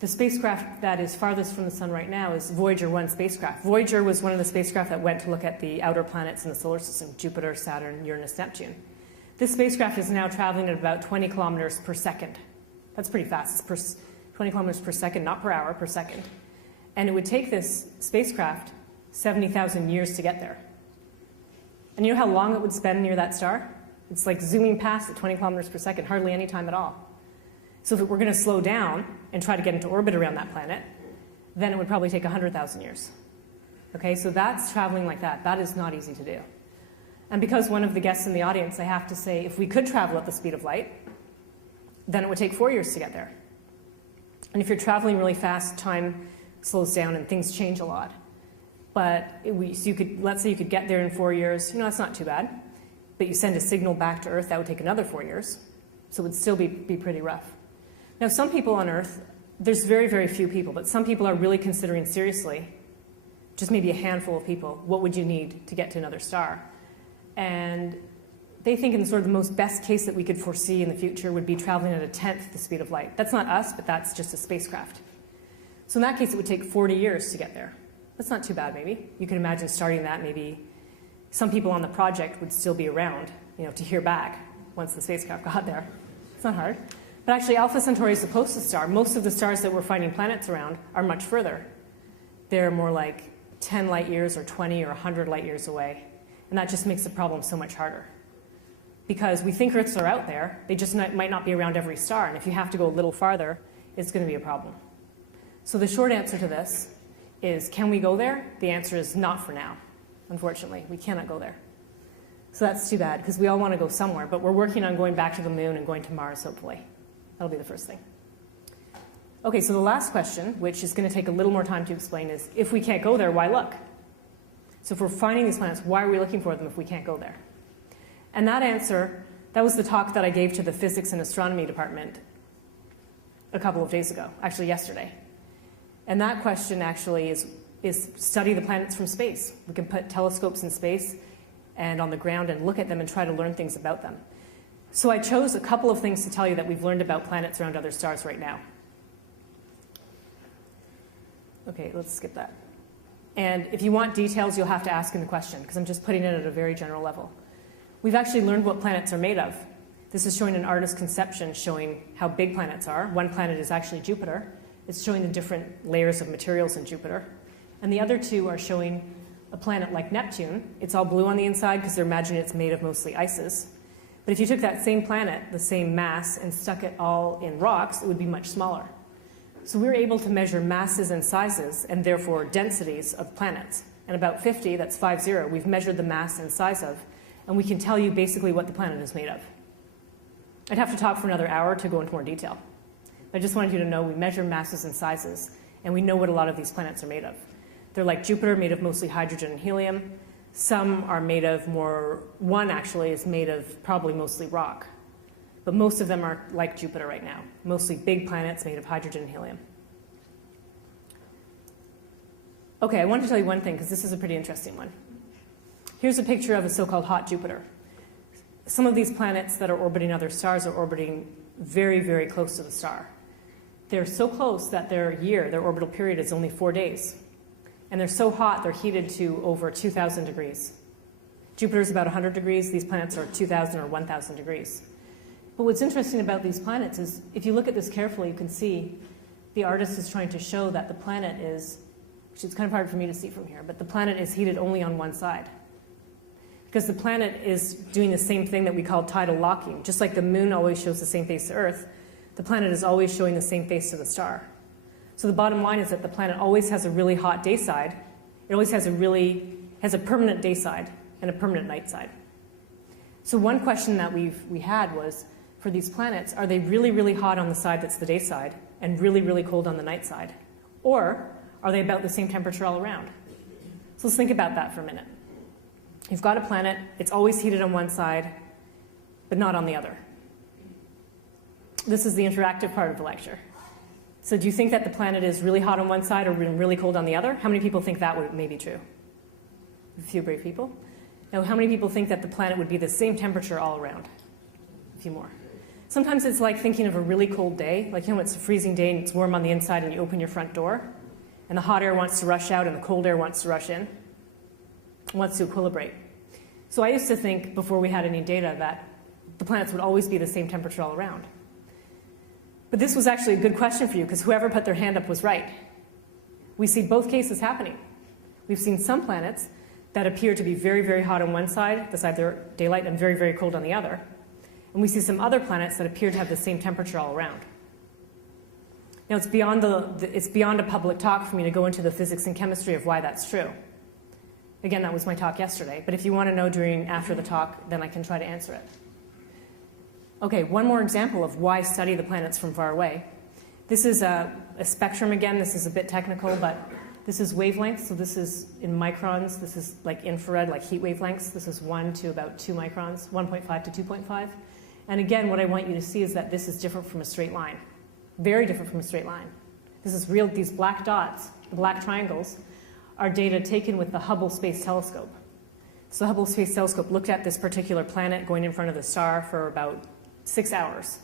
the spacecraft that is farthest from the sun right now is Voyager 1 spacecraft. Voyager was one of the spacecraft that went to look at the outer planets in the solar system, Jupiter, Saturn, Uranus, Neptune. This spacecraft is now traveling at about 20 kilometers per second. That's pretty fast. It's 20 kilometers per second, not per hour, per second. And it would take this spacecraft 70,000 years to get there. And you know how long it would spend near that star? It's like zooming past at 20 kilometers per second, hardly any time at all. So if it were going to slow down and try to get into orbit around that planet, then it would probably take 100,000 years. Okay, so that's traveling like that. That is not easy to do. And because one of the guests in the audience, I have to say, if we could travel at the speed of light, then it would take 4 years to get there. And if you're traveling really fast, time slows down and things change a lot. But let's say you could get there in 4 years. That's not too bad. But you send a signal back to Earth, that would take another 4 years. So it would still be pretty rough. Now, some people on Earth, there's very, very few people, but some people are really considering seriously, just maybe a handful of people, what would you need to get to another star? And they think in sort of the most best case that we could foresee in the future would be traveling at 1/10 the speed of light. That's not us, but that's just a spacecraft. So in that case, it would take 40 years to get there. That's not too bad, maybe. You can imagine starting that maybe some people on the project would still be around, to hear back once the spacecraft got there. It's not hard. But actually, Alpha Centauri is the closest star. Most of the stars that we're finding planets around are much further. They're more like 10 light years or 20 or 100 light years away. And that just makes the problem so much harder. Because we think Earths are out there, they just might not be around every star. And if you have to go a little farther, it's going to be a problem. So the short answer to this is, can we go there? The answer is not for now. Unfortunately, we cannot go there. So that's too bad, because we all want to go somewhere. But we're working on going back to the moon and going to Mars, hopefully. That'll be the first thing. Okay, so the last question, which is going to take a little more time to explain, is if we can't go there, why look? So if we're finding these planets, why are we looking for them if we can't go there? And that answer, that was the talk that I gave to the physics and astronomy department a couple of days ago, actually yesterday. And that question actually is study the planets from space. We can put telescopes in space and on the ground and look at them and try to learn things about them. So I chose a couple of things to tell you that we've learned about planets around other stars right now. Okay, let's skip that. And if you want details, you'll have to ask in the question, because I'm just putting it at a very general level. We've actually learned what planets are made of. This is showing an artist's conception showing how big planets are. One planet is actually Jupiter. It's showing the different layers of materials in Jupiter. And the other two are showing a planet like Neptune. It's all blue on the inside because they're imagining it's made of mostly ices. But if you took that same planet, the same mass, and stuck it all in rocks, it would be much smaller. So we're able to measure masses and sizes, and therefore densities of planets. And about 50, that's 50, we've measured the mass and size of, and we can tell you basically what the planet is made of. I'd have to talk for another hour to go into more detail. But I just wanted you to know we measure masses and sizes, and we know what a lot of these planets are made of. They're like Jupiter, made of mostly hydrogen and helium. Some are made of one actually is made of probably mostly rock. But most of them are like Jupiter right now, mostly big planets made of hydrogen and helium. Okay, I wanted to tell you one thing, because this is a pretty interesting one. Here's a picture of a so-called hot Jupiter. Some of these planets that are orbiting other stars are orbiting very, very close to the star. They're so close that their orbital period is only 4 days. And they're so hot, they're heated to over 2,000 degrees. Jupiter's about 100 degrees. These planets are 2,000 or 1,000 degrees. But what's interesting about these planets is, if you look at this carefully, you can see the artist is trying to show that the planet is, which is kind of hard for me to see from here, but the planet is heated only on one side. Because the planet is doing the same thing that we call tidal locking. Just like the moon always shows the same face to Earth, the planet is always showing the same face to the star. So the bottom line is that the planet always has a really hot day side. It always has a permanent day side and a permanent night side. So one question that we had was, for these planets, are they really, really hot on the side that's the day side and really, really cold on the night side? Or are they about the same temperature all around? So let's think about that for a minute. You've got a planet, it's always heated on one side, but not on the other. This is the interactive part of the lecture. So do you think that the planet is really hot on one side or really cold on the other? How many people think that may be true? A few brave people. Now, how many people think that the planet would be the same temperature all around? A few more. Sometimes it's like thinking of a really cold day. Like, it's a freezing day and it's warm on the inside and you open your front door. And the hot air wants to rush out and the cold air wants to rush in. It wants to equilibrate. So I used to think, before we had any data, that the planets would always be the same temperature all around. But this was actually a good question for you, because whoever put their hand up was right. We see both cases happening. We've seen some planets that appear to be very, very hot on one side, the side they're daylight, and very, very cold on the other. And we see some other planets that appear to have the same temperature all around. Now, it's beyond a public talk for me to go into the physics and chemistry of why that's true. Again, that was my talk yesterday. But if you want to know after the talk, then I can try to answer it. Okay, one more example of why study the planets from far away. This is a spectrum again. This is a bit technical, but this is wavelength. So this is in microns. This is like infrared, like heat wavelengths. This is 1 to about 2 microns, 1.5 to 2.5. And again, what I want you to see is that this is different from a straight line. Very different from a straight line. This is real. These black dots, the black triangles, are data taken with the Hubble Space Telescope. So the Hubble Space Telescope looked at this particular planet going in front of the star for about 6 hours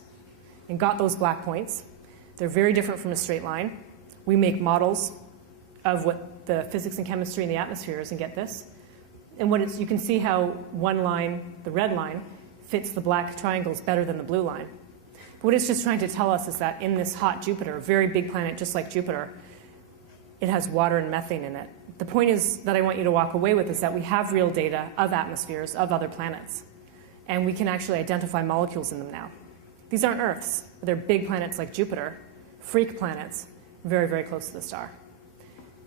and got those black points. They're very different from a straight line. We make models of what the physics and chemistry in the atmosphere is and get this. And you can see how one line, the red line, fits the black triangles better than the blue line. But what it's just trying to tell us is that in this hot Jupiter, a very big planet just like Jupiter, it has water and methane in it. The point is that I want you to walk away with is that we have real data of atmospheres of other planets, and we can actually identify molecules in them now. These aren't Earths. They're big planets like Jupiter, freak planets, very, very close to the star.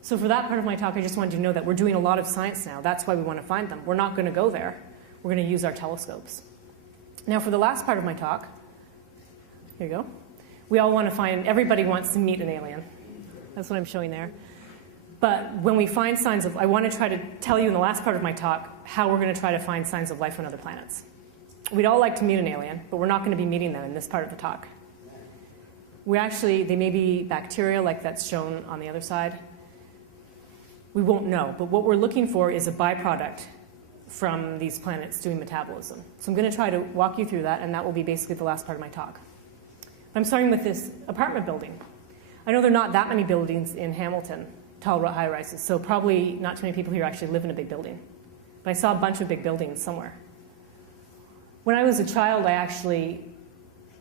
So for that part of my talk, I just wanted you to know that we're doing a lot of science now. That's why we want to find them. We're not going to go there. We're going to use our telescopes. Now for the last part of my talk, here you go. We all want to find, everybody wants to meet an alien. That's what I'm showing there. But when we find signs of, I want to try to tell you in the last part of my talk how we're going to try to find signs of life on other planets. We'd all like to meet an alien, but we're not going to be meeting them in this part of the talk. They may be bacteria like that's shown on the other side. We won't know, but what we're looking for is a byproduct from these planets doing metabolism. So I'm going to try to walk you through that, and that will be basically the last part of my talk. I'm starting with this apartment building. I know there are not that many buildings in Hamilton, tall high-rises, so probably not too many people here actually live in a big building. But I saw a bunch of big buildings somewhere. When I was a child, I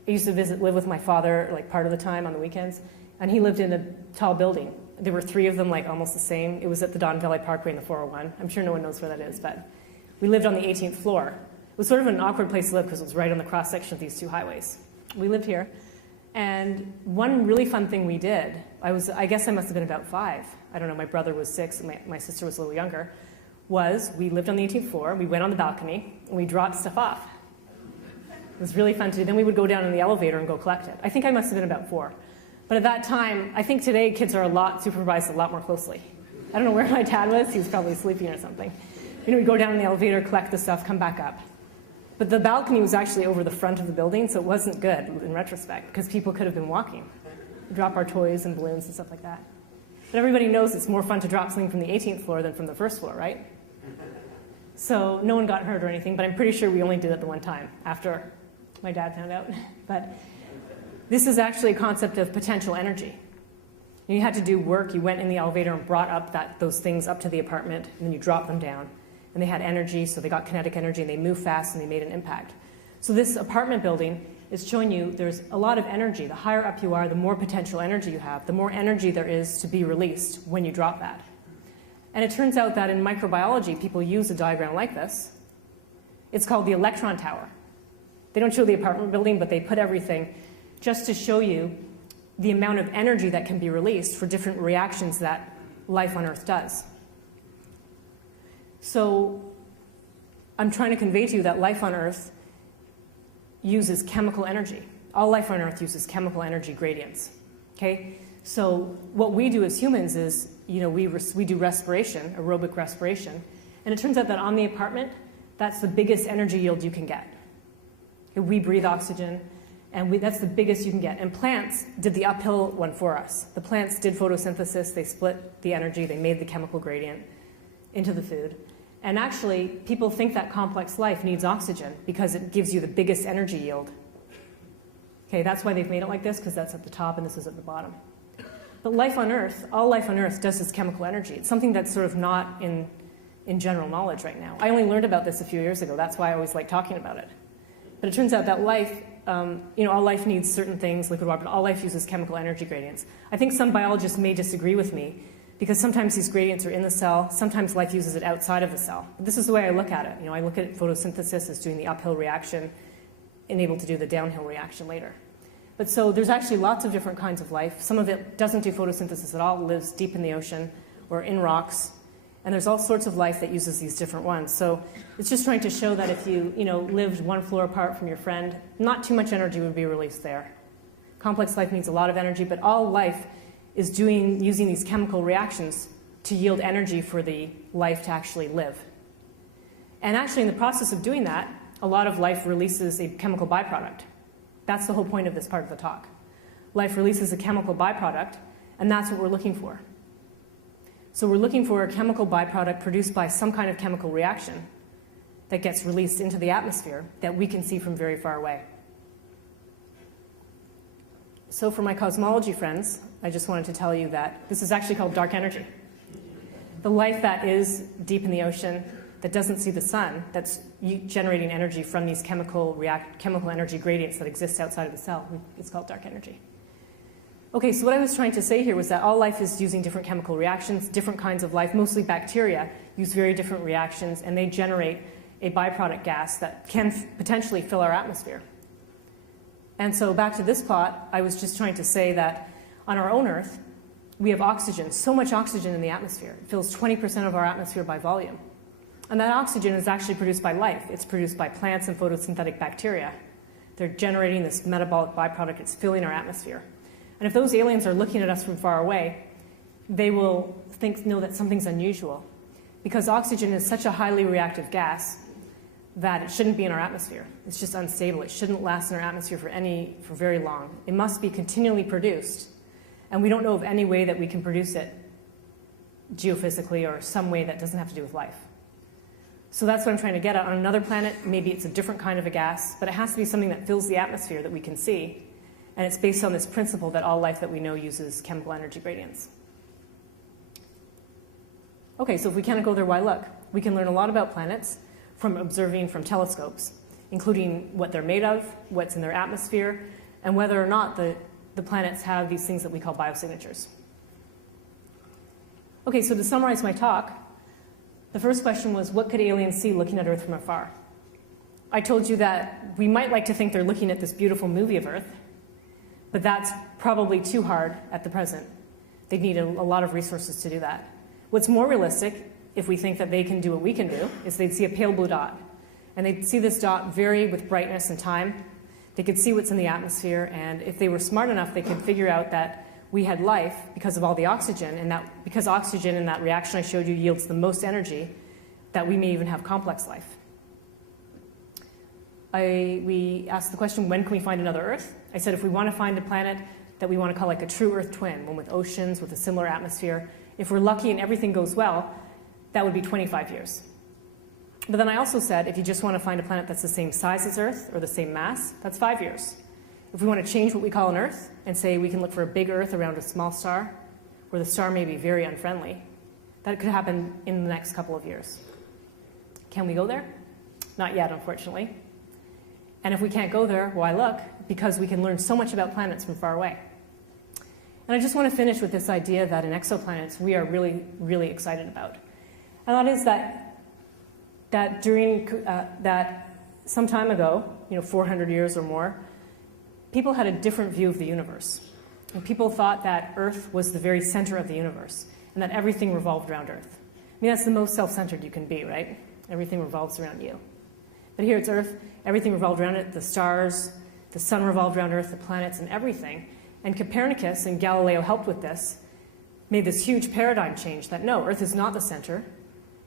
used to live with my father like part of the time on the weekends, and he lived in a tall building. There were 3 of them, like almost the same. It was at the Don Valley Parkway in the 401. I'm sure no one knows where that is, but we lived on the 18th floor. It was sort of an awkward place to live because it was right on the cross-section of these 2 highways. We lived here, and one really fun thing we did, I guess I must have been about 5. I don't know, my brother was 6, and my sister was a little younger, was we lived on the 18th floor, we went on the balcony, and we dropped stuff off. It was really fun to do. Then we would go down in the elevator and go collect it. I think I must have been about 4. But at that time, I think today kids are supervised a lot more closely. I don't know where my dad was. He was probably sleeping or something. We'd go down in the elevator, collect the stuff, come back up. But the balcony was actually over the front of the building, so it wasn't good in retrospect, because people could have been walking. We'd drop our toys and balloons and stuff like that. But everybody knows it's more fun to drop something from the 18th floor than from the 1st floor, right? So no one got hurt or anything, but I'm pretty sure we only did it the one time after my dad found out. But this is actually a concept of potential energy. You had to do work. You went in the elevator and brought up those things up to the apartment, and then you dropped them down. And they had energy, so they got kinetic energy, and they moved fast, and they made an impact. So this apartment building is showing you there's a lot of energy. The higher up you are, the more potential energy you have, the more energy there is to be released when you drop that. And it turns out that in microbiology, people use a diagram like this. It's called the electron tower. They don't show the apartment building, but they put everything just to show you the amount of energy that can be released for different reactions that life on Earth does. So I'm trying to convey to you that life on Earth uses chemical energy. All life on Earth uses chemical energy gradients. Okay? So what we do as humans is, we do respiration, aerobic respiration, and it turns out that on the apartment, that's the biggest energy yield you can get. We breathe oxygen, and that's the biggest you can get. And plants did the uphill one for us. The plants did photosynthesis. They split the energy. They made the chemical gradient into the food. And actually, people think that complex life needs oxygen because it gives you the biggest energy yield. Okay, that's why they've made it like this, because that's at the top and this is at the bottom. But life on Earth, all life on Earth does is chemical energy. It's something that's sort of not in general knowledge right now. I only learned about this a few years ago. That's why I always like talking about it. But it turns out that life, all life needs certain things, liquid water, but all life uses chemical energy gradients. I think some biologists may disagree with me because sometimes these gradients are in the cell, sometimes life uses it outside of the cell. But this is the way I look at it. I look at photosynthesis as doing the uphill reaction and able to do the downhill reaction later. But so there's actually lots of different kinds of life. Some of it doesn't do photosynthesis at all, lives deep in the ocean or in rocks. And there's all sorts of life that uses these different ones. So it's just trying to show that if you, lived one floor apart from your friend, not too much energy would be released there. Complex life needs a lot of energy, but all life is using these chemical reactions to yield energy for the life to actually live. And actually, in the process of doing that, a lot of life releases a chemical byproduct. That's the whole point of this part of the talk. Life releases a chemical byproduct, and that's what we're looking for. So we're looking for a chemical byproduct produced by some kind of chemical reaction that gets released into the atmosphere that we can see from very far away. So for my cosmology friends, I just wanted to tell you that this is actually called dark energy. The life that is deep in the ocean, that doesn't see the sun, that's generating energy from these chemical energy gradients that exist outside of the cell. It's called dark energy. Okay, so what I was trying to say here was that all life is using different chemical reactions. Different kinds of life, mostly bacteria, use very different reactions, and they generate a byproduct gas that can potentially fill our atmosphere. And so back to this plot, I was just trying to say that on our own Earth, we have oxygen, so much oxygen in the atmosphere. It fills 20% of our atmosphere by volume. And that oxygen is actually produced by life. It's produced by plants and photosynthetic bacteria. They're generating this metabolic byproduct. It's filling our atmosphere. And if those aliens are looking at us from far away, they will know that something's unusual. Because oxygen is such a highly reactive gas that it shouldn't be in our atmosphere. It's just unstable. It shouldn't last in our atmosphere for very long. It must be continually produced. And we don't know of any way that we can produce it geophysically or some way that doesn't have to do with life. So that's what I'm trying to get at. On another planet, maybe it's a different kind of a gas, but it has to be something that fills the atmosphere that we can see. And it's based on this principle that all life that we know uses chemical energy gradients. Okay, so if we can't go there, why look? We can learn a lot about planets from observing from telescopes, including what they're made of, what's in their atmosphere, and whether or not the planets have these things that we call biosignatures. Okay, so to summarize my talk, the first question was, what could aliens see looking at Earth from afar? I told you that we might like to think they're looking at this beautiful movie of Earth, but that's probably too hard at the present. They'd need a lot of resources to do that. What's more realistic, if we think that they can do what we can do, is they'd see a pale blue dot. And they'd see this dot vary with brightness and time. They could see what's in the atmosphere, and if they were smart enough, they could figure out that we had life because of all the oxygen, and that because oxygen in that reaction I showed you yields the most energy, that we may even have complex life. We asked the question, when can we find another Earth? I said if we want to find a planet that we want to call like a true Earth twin, one with oceans, with a similar atmosphere, if we're lucky and everything goes well, that would be 25 years. But then I also said, if you just want to find a planet that's the same size as Earth or the same mass, that's 5 years. If we want to change what we call an Earth and say we can look for a big Earth around a small star, where the star may be very unfriendly, that could happen in the next couple of years. Can we go there? Not yet, unfortunately. And if we can't go there, why look? Because we can learn so much about planets from far away. And I just want to finish with this idea that in exoplanets we are really, really excited about. And that is that some time ago, 400 years or more, people had a different view of the universe. And people thought that Earth was the very center of the universe and that everything revolved around Earth. I mean, that's the most self-centered you can be, right? Everything revolves around you. But here it's Earth, everything revolved around it, the stars, the sun revolved around Earth, the planets, and everything. And Copernicus and Galileo helped with this, made this huge paradigm change that no, Earth is not the center,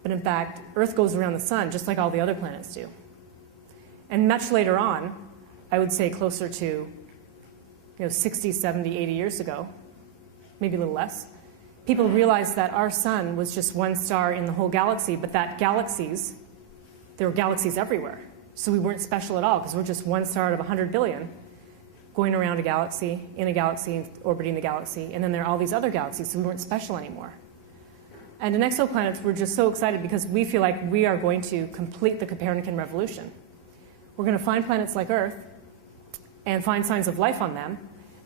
but in fact, Earth goes around the sun just like all the other planets do. And much later on, I would say closer to 60, 70, 80 years ago, maybe a little less, people realized that our sun was just one star in the whole galaxy, but that there were galaxies everywhere. So we weren't special at all because we're just one star out of 100 billion going around a galaxy, in a galaxy, orbiting the galaxy, and then there are all these other galaxies, so we weren't special anymore. And in exoplanets, we're just so excited because we feel like we are going to complete the Copernican revolution. We're going to find planets like Earth and find signs of life on them,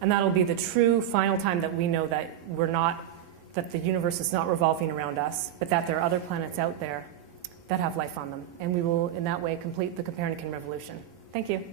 and that'll be the true final time that we know that that the universe is not revolving around us, but that there are other planets out there that have life on them. And we will, in that way, complete the Copernican revolution. Thank you.